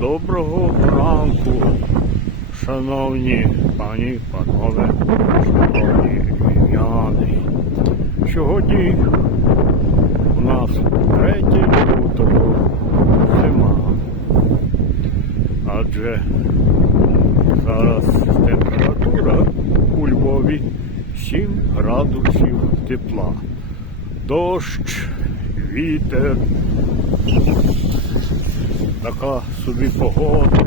Доброго ранку, шановні пані, панове, шановні вім'яни. Сьогодні у нас 3 лютого зима. Адже зараз температура у Львові 7 градусів тепла. Дощ, вітер, така собі погода.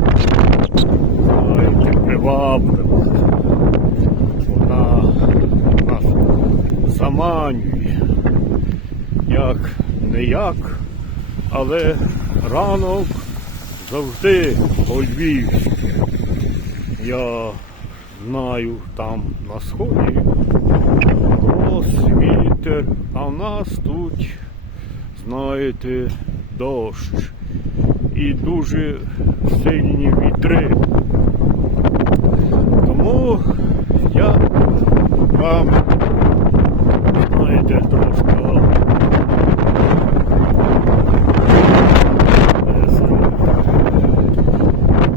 Знаєте, приваблива. Вона нас заманює. Як не як, але ранок завжди по-львівськи. Я знаю там на сході мороз, вітер, а в нас тут, знаєте, дощ і дуже сильні вітри. Тому я вам, знаєте, трошки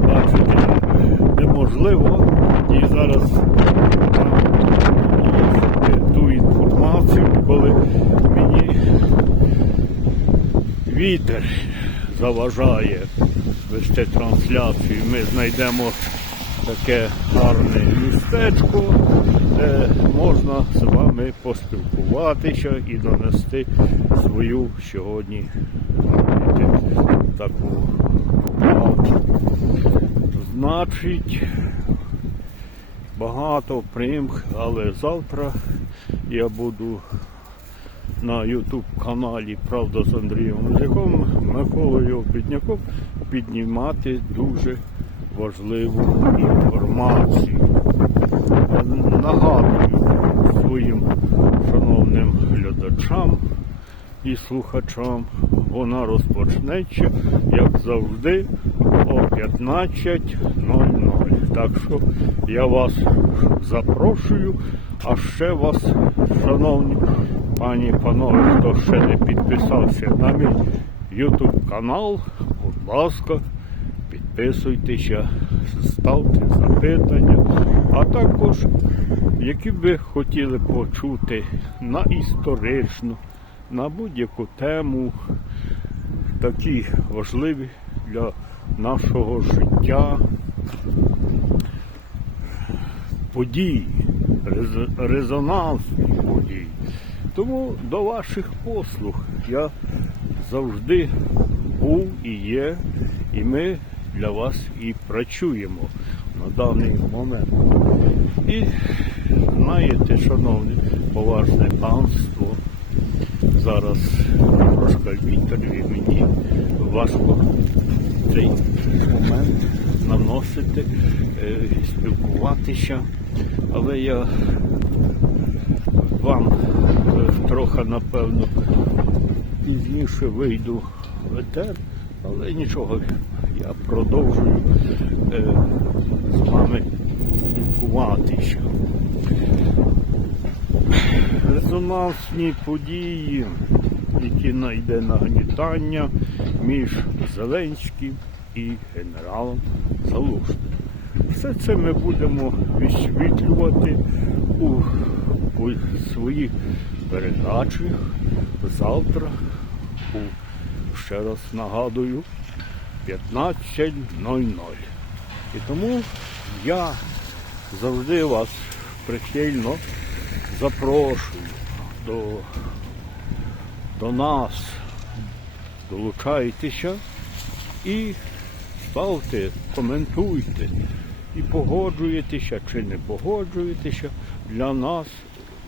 бачити неможливо. І зараз вам їсти ту інформацію, коли мені вітер заважає вести трансляцію. Ми знайдемо таке гарне містечко, де можна з вами поспілкуватися і донести свою сьогодні таку. Значить, багато примх, але завтра я буду на YouTube каналі Правда з Андрієм Музяком Миколою Бідняком піднімати дуже важливу інформацію. Нагадую своїм шановним глядачам і слухачам, вона розпочнеться, як завжди, о 15.00. Так що я вас запрошую, а ще вас, шановні пані і панове, хто ще не підписався на мій YouTube канал, будь ласка, підписуйтеся, ставте запитання, а також, які ви хотіли почути на історичну, на будь-яку тему, такі важливі для нашого життя події, резонансні події. Тому до ваших послуг я завжди був і є, і ми для вас і працюємо на даний момент. І знаєте, шановне поважне панство, зараз трошки вітер і мені важко цей момент наносити, е, спілкуватися. Але я вам трохи, напевно, пізніше вийду в етер, але нічого, я продовжую е, з вами спілкуватися. Резонансні події, які найде нагнітання між Зеленським і генералом Залужним. Все це ми будемо висвітлювати у, у своїх передачах. Завтра, ще раз нагадую, 15.00. І тому я завжди вас прихильно запрошую до, до нас, долучайтеся і ставте, коментуйте і погоджуєтеся чи не погоджуєтеся. Для нас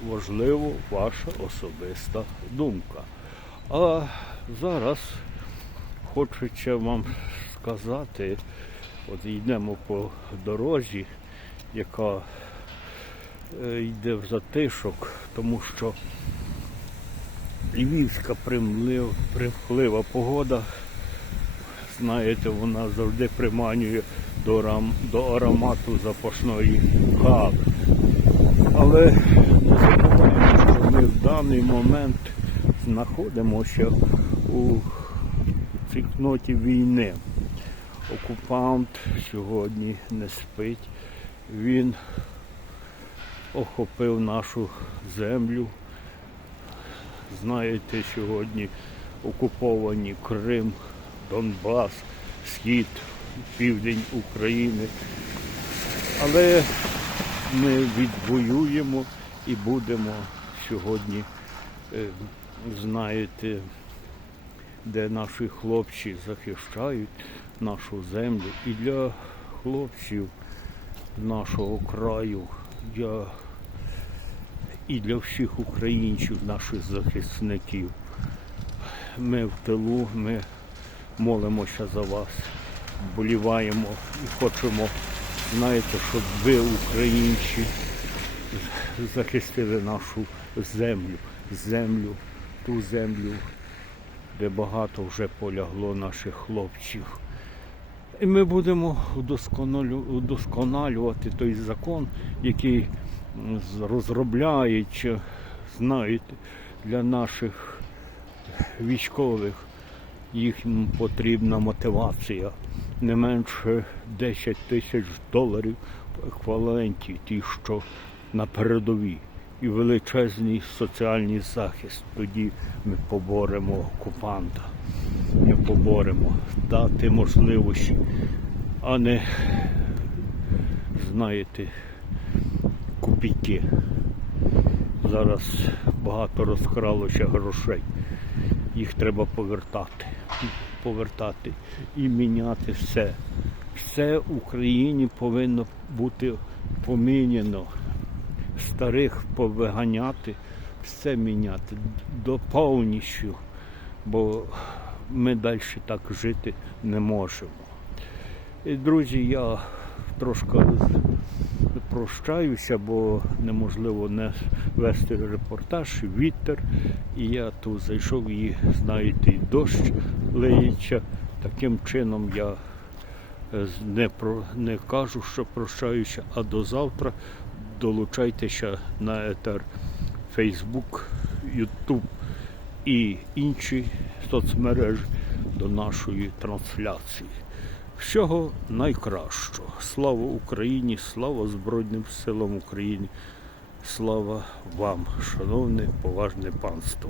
важлива ваша особиста думка. А зараз хочеться вам сказати, от йдемо по дорозі, яка е, йде в затишок, тому що львівська примлив, примхлива погода знаєте, вона завжди приманює до, аромату запашної кави. Але не забуваємо, що ми в даний момент знаходимося у цій війни. Окупант сьогодні не спить. Він охопив нашу землю. Знаєте, сьогодні окуповані Крим, Донбас, Схід, Південь України. Але ми відвоюємо і будемо сьогодні, е, знаєте, де наші хлопці захищають нашу землю. І для хлопців нашого краю, я і для всіх українців, наших захисників. Ми в тилу, ми молимося за вас, боліваємо і хочемо, знаєте, щоб ви, українці, захистили нашу землю, землю, ту землю, де багато вже полягло наших хлопців. І ми будемо удосконалювати той закон, який розробляють, знаєте, для наших військових. Їм потрібна мотивація. Не менше 10 тисяч доларів в еквіваленті, ті, що на передовій. І величезний соціальний захист. Тоді ми поборемо окупанта. Ми поборемо дати можливості, а не, знаєте, копійки. Зараз багато розкралося грошей. Їх треба повертати. Повертати і міняти все. Все в Україні повинно бути поміняно. Старих повиганяти, все міняти до повністю, бо ми далі так жити не можемо. І, друзі, я трошки прощаюся, бо неможливо не вести репортаж, вітер. І я тут зайшов і, знаєте, дощ лиється. Таким чином я е, не, про, не кажу, що прощаюся, а до завтра долучайтеся на етер Facebook, YouTube і інші соцмережі до нашої трансляції. Всього найкращого. Слава Україні, слава Збройним силам України, слава вам, шановне поважне панство.